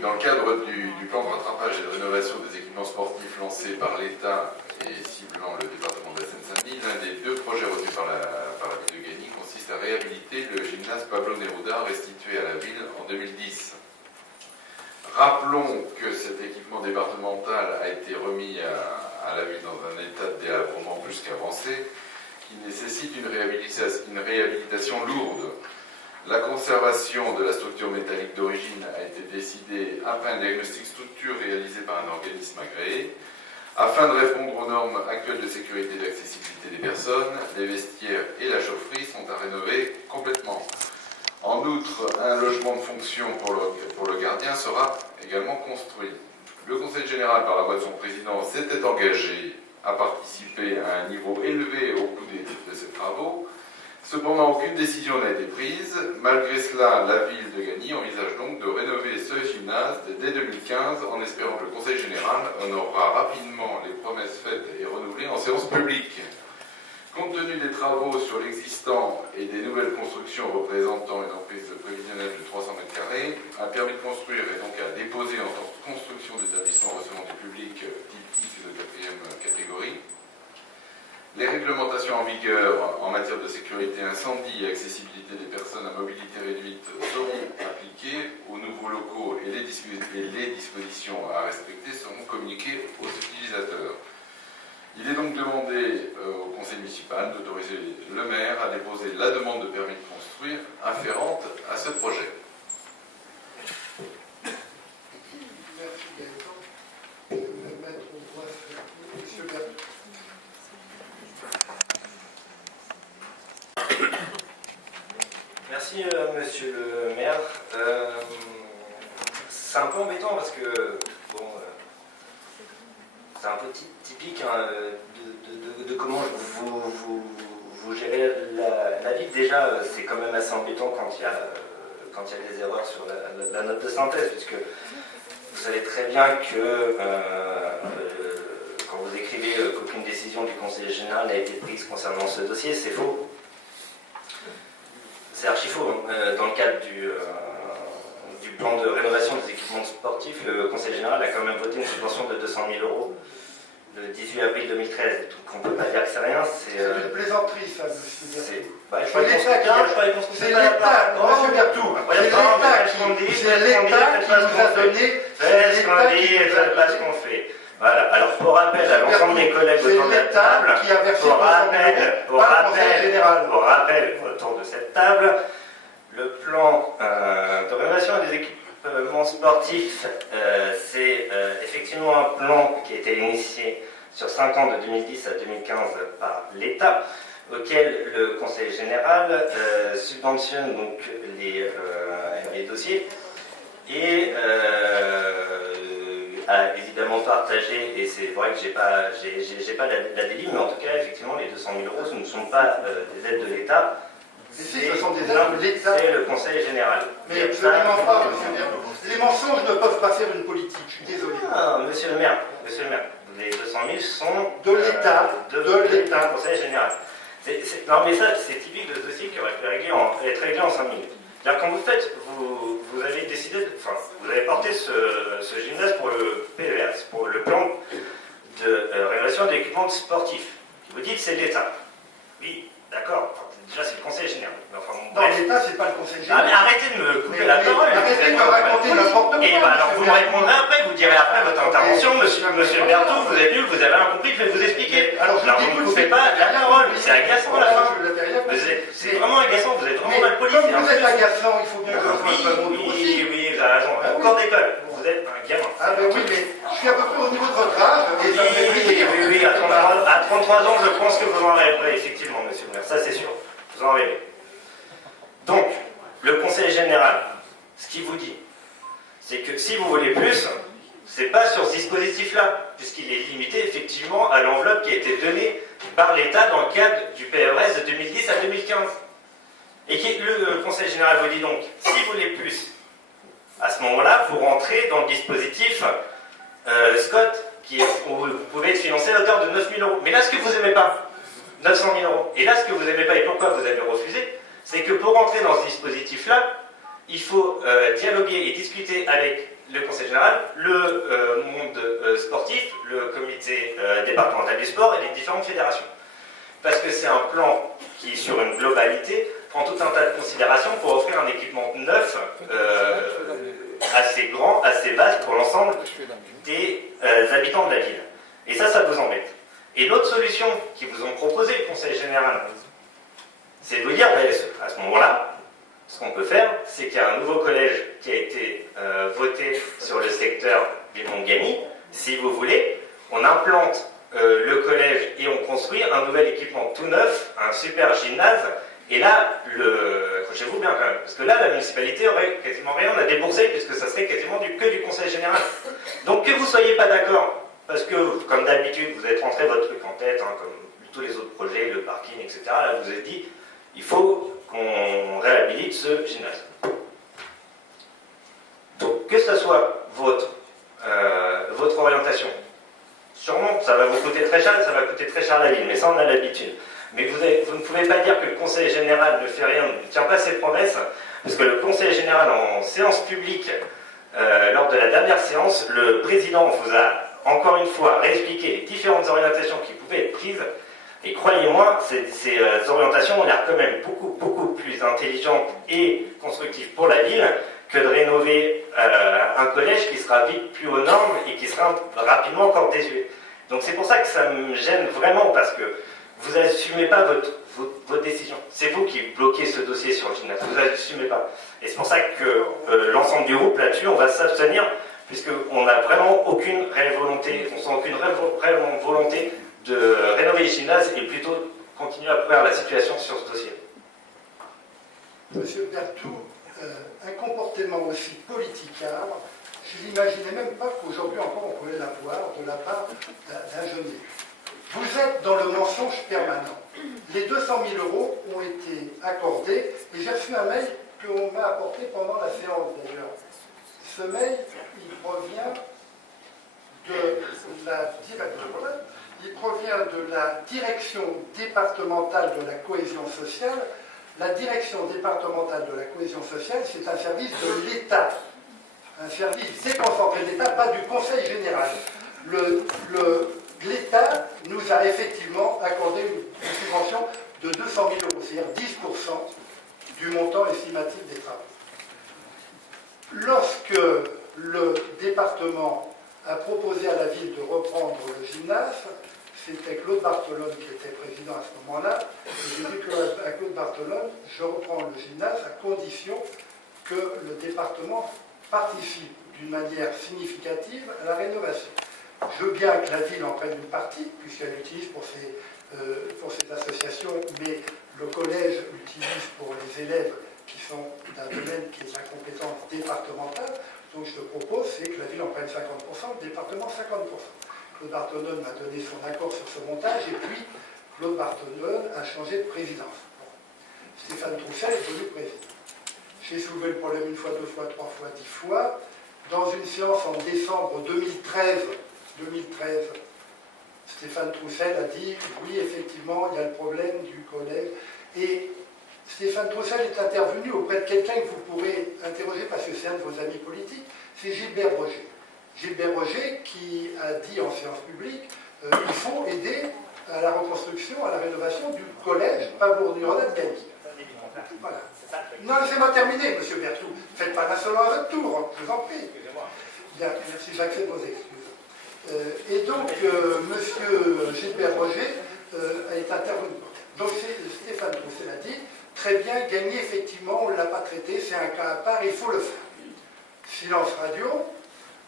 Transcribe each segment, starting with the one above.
dans le cadre du plan de rattrapage et de rénovation des équipements sportifs lancé par l'État et ciblant le département de la Seine-Saint-Denis, l'un des deux projets retenus par la ville de Gagny consiste à réhabiliter le gymnase Pablo Neruda restitué à la ville en 2010. Rappelons que cet équipement départemental a été remis à la ville dans un état de délabrement plus qu'avancé, qui nécessite une réhabilitation lourde. La conservation de la structure métallique d'origine a été décidée après un diagnostic structure réalisé par un organisme agréé. Afin de répondre aux normes actuelles de sécurité et d'accessibilité des personnes, les vestiaires et la chaufferie sont à rénover complètement. En outre, un logement de fonction pour le gardien sera également construit. Le Conseil général, par la voix de son président, s'était engagé à participer à un niveau élevé au coût de ces travaux. Cependant, aucune décision n'a été prise. Malgré cela, la ville de Gagny envisage donc de rénover ce gymnase dès 2015, en espérant que le Conseil général honorera rapidement les promesses faites et renouvelées en séance publique. Compte tenu des travaux sur l'existant et des nouvelles constructions représentant une emprise prévisionnelle de 300 m², un permis de construire est donc à déposer en tant que construction d'établissements recevant du public type X de 4e catégorie. Les réglementations en vigueur en matière de sécurité incendie et accessibilité des personnes à mobilité réduite seront appliquées aux nouveaux locaux et les dispositions à respecter seront communiquées aux utilisateurs. Il est donc demandé au conseil municipal d'autoriser le maire à déposer la demande de permis de construire afférente à ce projet. Merci Gaëtan. Je vais mettre au voie Monsieur Bertou. Merci Monsieur le maire. C'est un peu embêtant parce que bon, c'est un peu typique hein, de comment vous gérez la ville. Déjà, c'est quand même assez embêtant quand il y a des erreurs sur la note de synthèse, puisque vous savez très bien que quand vous écrivez qu'aucune décision du conseiller général n'a été prise concernant ce dossier, c'est faux. C'est archi faux. Dans le cadre du plan de rénovation des équipements sportifs, le Conseil général a quand même voté une subvention de 200 000 € le 18 avril 2013. Donc on ne peut pas dire que c'est rien. C'est une plaisanterie, ça, monsieur Bertou. C'est l'État qui c'est l'État, monsieur Bertou. C'est l'État qui nous a donné. C'est ce qu'on dit et faites pas ce qu'on fait. Voilà. Alors, pour rappel à l'ensemble des collègues autour de cette table, pour rappel autour de cette table, le plan de rénovation des équipements sportifs, c'est effectivement un plan qui a été initié sur 5 ans de 2010 à 2015 par l'État, auquel le Conseil général subventionne donc les dossiers et a évidemment partagé, et c'est vrai que j'ai pas la délit, mais en tout cas, effectivement, les 200 000 € ce ne sont pas des aides de l'État. Ce sont des aides de l'État. C'est le Conseil général. Mais absolument pas, monsieur Bertou. Les mensonges ne peuvent pas faire une politique, je suis désolé. Ah, monsieur le maire, les 200 000 sont de l'État, de l'État, Conseil général. Non, mais ça, c'est typique de ce dossier qui aurait pu être réglé en 5 minutes. C'est-à-dire, quand vous faites, vous avez décidé, vous avez porté ce gymnase pour le PER, pour le plan de rénovation de l'équipement sportif. Vous dites que c'est l'État. Oui, d'accord. Déjà, c'est le Conseil général. Enfin, non, l'État, c'est pas le Conseil général. Ah, mais arrêtez de me couper la parole. Arrêtez de me raconter n'importe quoi. Et ben alors, vous me répondrez après, vous direz après votre intervention, monsieur Bertou, vous êtes nul, vous avez rien compris, je vais vous expliquer. Alors, vous ne me coupez pas la parole. C'est agaçant à la fin. C'est vraiment agaçant, vous êtes vraiment mal poli. Comme vous êtes agaçant, il faut bien que je sois pas bon aussi. Oui, vous avez raison. Encore d'école. Vous êtes un gamin. Ah ben oui, mais je suis à peu près au niveau de votre âge. Oui, à 33 ans, je pense que vous en rêverez, effectivement, monsieur le maire. Ça, c'est sûr. Vous en rêvez. Donc, le Conseil général, ce qu'il vous dit, c'est que si vous voulez plus, c'est pas sur ce dispositif-là, puisqu'il est limité effectivement à l'enveloppe qui a été donnée par l'État dans le cadre du PRS de 2010 à 2015. Et le Conseil général vous dit donc, si vous voulez plus, à ce moment-là, vous rentrez dans le dispositif Scott, où vous pouvez être financé à hauteur de 9 000 €. Mais là, ce que vous n'aimez pas, 900 000 €. Et là, ce que vous n'aimez pas et pourquoi vous avez refusé, c'est que pour rentrer dans ce dispositif-là, il faut dialoguer et discuter avec le Conseil général, le monde sportif, le comité départemental du sport et les différentes fédérations. Parce que c'est un plan qui, sur une globalité, prend tout un tas de considérations pour offrir un équipement neuf, assez grand, assez vaste pour l'ensemble des habitants de la ville. Et ça vous embête. Et l'autre solution qu'ils vous ont proposé, le Conseil général, c'est de vous dire, à ce moment-là, ce qu'on peut faire, c'est qu'il y a un nouveau collège qui a été voté sur le secteur Villemont-Gagny. Si vous voulez, on implante le collège et on construit un nouvel équipement tout neuf, un super gymnase. Et là, accrochez-vous bien quand même, parce que là, la municipalité aurait quasiment rien à débourser, puisque ça serait quasiment que du Conseil général. Donc que vous ne soyez pas d'accord, parce que, comme d'habitude, vous êtes rentré votre truc en tête, hein, comme tous les autres projets, le parking, etc. Là, vous avez dit, il faut qu'on réhabilite ce gymnase. Donc, que ce soit votre orientation, sûrement, ça va vous coûter très cher, ça va coûter très cher la ville, mais ça, on a l'habitude. Mais vous ne pouvez pas dire que le Conseil général ne fait rien, ne tient pas ses promesses, parce que le Conseil général, en séance publique, lors de la dernière séance, le président vous a encore une fois réexpliqué les différentes orientations qui pouvaient être prises. Et croyez-moi, ces orientations ont l'air quand même beaucoup plus intelligentes et constructives pour la ville que de rénover un collège qui sera vite plus aux normes et qui sera rapidement encore désuet. Donc c'est pour ça que ça me gêne vraiment, parce que vous n'assumez pas votre décision. C'est vous qui bloquez ce dossier sur le gymnase. Vous n'assumez pas. Et c'est pour ça que l'ensemble du groupe là-dessus, on va s'abstenir, puisqu'on n'a vraiment aucune réelle volonté, on sent aucune réelle volonté de rénover les gymnases et plutôt continuer à couvrir la situation sur ce dossier. Monsieur Berthoud, un comportement aussi politicard, je n'imaginais même pas qu'aujourd'hui encore on pouvait l'avoir de la part d'un jeune élu. Vous êtes dans le mensonge permanent. Les 200 000 € ont été accordés et j'ai reçu un mail qu'on m'a apporté pendant la séance d'ailleurs. Ce mail, il provient de la direction départementale de la cohésion sociale. La direction départementale de la cohésion sociale, c'est un service de l'État, un service déconcentré de l'État, pas du Conseil général. L'État nous a effectivement accordé une subvention de 200 000 €, c'est-à-dire 10% du montant estimatif des travaux. Lorsque le département a proposé à la ville de reprendre le gymnase, c'était Claude Bartolone qui était président à ce moment-là, et j'ai dit à Claude Bartolone, je reprends le gymnase à condition que le département participe d'une manière significative à la rénovation. Je veux bien que la ville en prenne une partie, puisqu'elle l'utilise pour ses associations, mais le collège l'utilise pour les élèves qui sont d'un domaine qui est la compétence départementale. Donc je te propose, c'est que la ville en prenne 50%, le département 50%. Claude Bartolone m'a donné son accord sur ce montage, et puis Claude Bartolone a changé de présidence. Bon. Stéphane Troussel est devenu président. J'ai soulevé le problème une fois, deux fois, trois fois, 10 fois. Dans une séance en décembre 2013, Stéphane Troussel a dit oui, effectivement, il y a le problème du collège. Et Stéphane Troussel est intervenu auprès de quelqu'un que vous pourrez interroger parce que c'est un de vos amis politiques, c'est Gilbert Roger. Gilbert Roger qui a dit en séance publique il faut aider à la reconstruction, à la rénovation du collège Pablo-Nurona de Gagny. Voilà. Non, laissez-moi terminer, monsieur Berthoud. Faites pas l'insolent à votre tour, hein, je vous en prie. Bien, merci, j'accepte vos excuses. Et donc, monsieur Gilbert Roger est intervenu. Donc, Stéphane Troussel a dit, très bien, Gagny, effectivement, on ne l'a pas traité, c'est un cas à part, il faut le faire. Silence radio,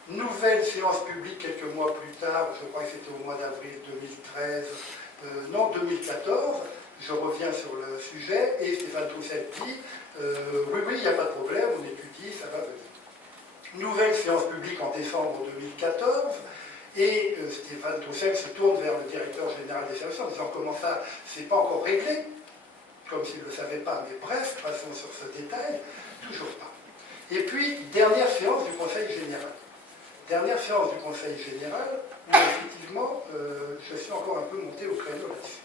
nouvelle séance publique quelques mois plus tard, je crois que c'était au mois d'avril 2013, 2014, je reviens sur le sujet, et Stéphane Troussel dit, oui, il n'y a pas de problème, on étudie, ça va venir. Nouvelle séance publique en décembre 2014, et Stéphane Troussel se tourne vers le directeur général des services en disant comment ça, c'est pas encore réglé, comme s'il ne le savait pas, mais bref, passons sur ce détail, toujours pas. Et puis, dernière séance du Conseil général. Dernière séance du Conseil général, où effectivement, je suis encore un peu monté au créneau là-dessus.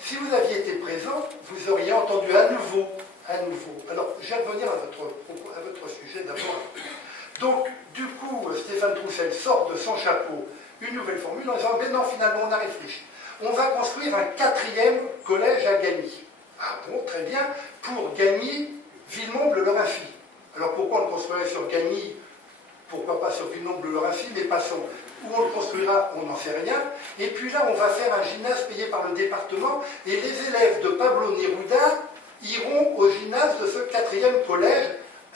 Si vous aviez été présent, vous auriez entendu à nouveau à nouveau. Alors, je vais revenir à votre sujet d'abord. Donc, du coup, Stéphane Troussel sort de son chapeau une nouvelle formule en disant, mais non, finalement, on a réfléchi. On va construire un 4e collège à Gagny. Ah bon, très bien, pour Gagny, Villemomble-le-Rhin-Fille. Alors, pourquoi on le construirait sur Gagny? Pourquoi pas sur Villemomble-le-Rhin-Fille, mais passons. Où on le construira, on n'en sait rien. Et puis là, on va faire un gymnase payé par le département, et les élèves de Pablo Neruda iront au gymnase de ce 4e collège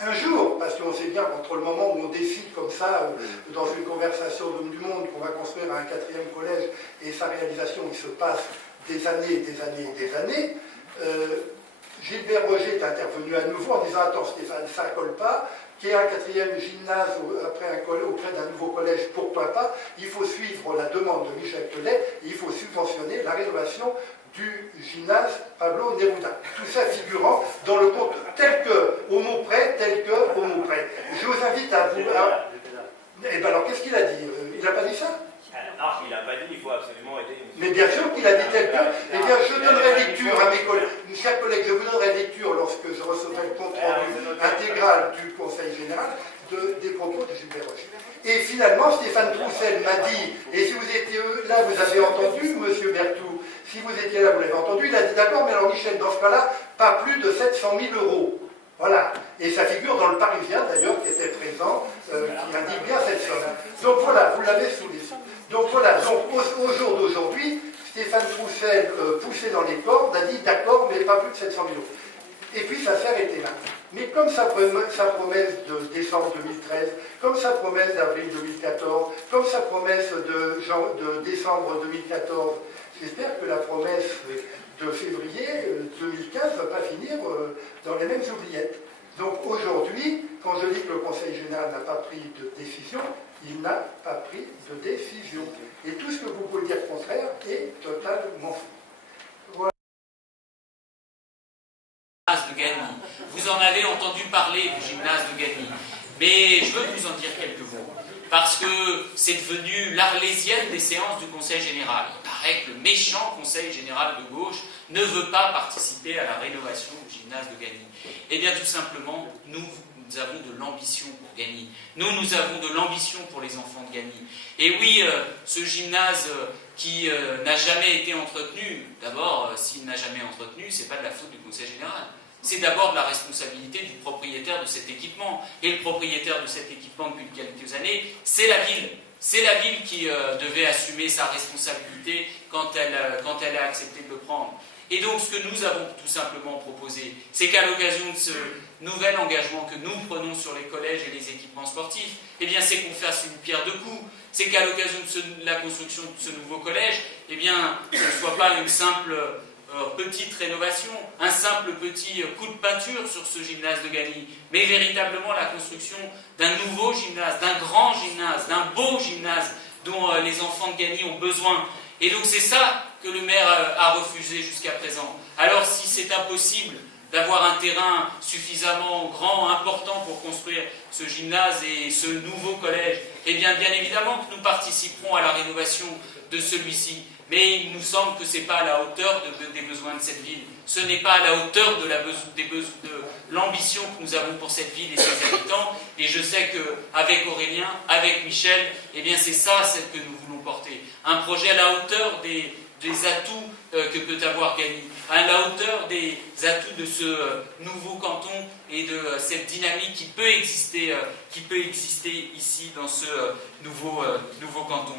un jour, parce qu'on sait bien qu'entre le moment où on décide comme ça, dans une conversation d'homme du monde, qu'on va construire un 4e collège et sa réalisation, il se passe des années, des années, des années. Gilbert Roger est intervenu à nouveau en disant, attends Stéphane, ça ne colle pas, qu'il y ait un 4e gymnase auprès d'un nouveau collège, pourquoi pas, il faut suivre la demande de Michel Telet et il faut subventionner la rénovation du gymnase Pablo Neruda. Tout ça figurant dans le compte tel que, au mot près, tel que, au mot près. Je vous invite à vous... Eh bien alors, qu'est-ce qu'il a dit? Il n'a pas dit ça? Non, il n'a pas dit, il faut absolument aider. Mais bien sûr qu'il a dit tel que. Eh bien, je donnerai lecture à mes collègues. Mes chers collègues, je vous donnerai lecture lorsque je recevrai le compte rendu intégral du Conseil général des propos de Gilbert Rocher. Et finalement, Stéphane Troussel m'a dit, et si vous étiez là, vous avez entendu, monsieur Berthoud, si vous étiez là, vous l'avez entendu, il a dit d'accord, mais alors Michel, dans ce cas-là, pas plus de 700 000 €. Voilà. Et ça figure dans le Parisien, d'ailleurs, qui était présent, qui indique bien cette somme. Donc voilà, vous l'avez sous les yeux. Donc voilà, donc au jour d'aujourd'hui, Stéphane Troussel, poussé dans les cordes, a dit d'accord, mais pas plus de 700 000 €. Et puis ça s'est arrêté là. Mais comme sa promesse de décembre 2013, comme sa promesse d'avril 2014, comme sa promesse de décembre 2014, j'espère que la promesse de février 2015 ne va pas finir dans les mêmes oubliettes. Donc aujourd'hui, quand je dis que le Conseil général n'a pas pris de décision, il n'a pas pris de décision. Et tout ce que vous pouvez dire contraire est totalement faux. Voilà. De Gagny. Vous en avez entendu parler du gymnase de Gagny. Mais je veux vous en dire quelques mots. Parce que c'est devenu l'arlésienne des séances du Conseil général. Il paraît que le méchant Conseil général de gauche ne veut pas participer à la rénovation du gymnase de Gagny. Eh bien, tout simplement, nous avons de l'ambition pour Gagny. Nous avons de l'ambition pour les enfants de Gagny. Et oui, ce gymnase qui n'a jamais été entretenu, d'abord, s'il n'a jamais entretenu, c'est pas de la faute du Conseil général. C'est d'abord de la responsabilité du propriétaire de cet équipement. Et le propriétaire de cet équipement depuis quelques années, c'est la ville. C'est la ville qui devait assumer sa responsabilité quand elle a accepté de le prendre. Et donc, ce que nous avons tout simplement proposé, c'est qu'à l'occasion de ce nouvel engagement que nous prenons sur les collèges et les équipements sportifs, eh bien, c'est qu'on fasse une pierre deux coups. C'est qu'à l'occasion de la construction de ce nouveau collège, eh bien, ce ne soit pas une simple petite rénovation, un simple petit coup de peinture sur ce gymnase de Gagny, mais véritablement la construction d'un nouveau gymnase, d'un grand gymnase, d'un beau gymnase dont les enfants de Gagny ont besoin. Et donc c'est ça que le maire a refusé jusqu'à présent. Alors si c'est impossible d'avoir un terrain suffisamment grand, important pour construire ce gymnase et ce nouveau collège, eh bien évidemment que nous participerons à la rénovation de celui-ci. Mais il nous semble que ce n'est pas à la hauteur des besoins de cette ville. Ce n'est pas à la hauteur de l'ambition que nous avons pour cette ville et ses habitants. Et je sais qu'avec Aurélien, avec Michel, eh bien c'est ça que nous voulons porter. Un projet à la hauteur des atouts que peut avoir Gagny, à la hauteur des atouts de ce nouveau canton et de cette dynamique qui peut exister ici dans ce nouveau canton.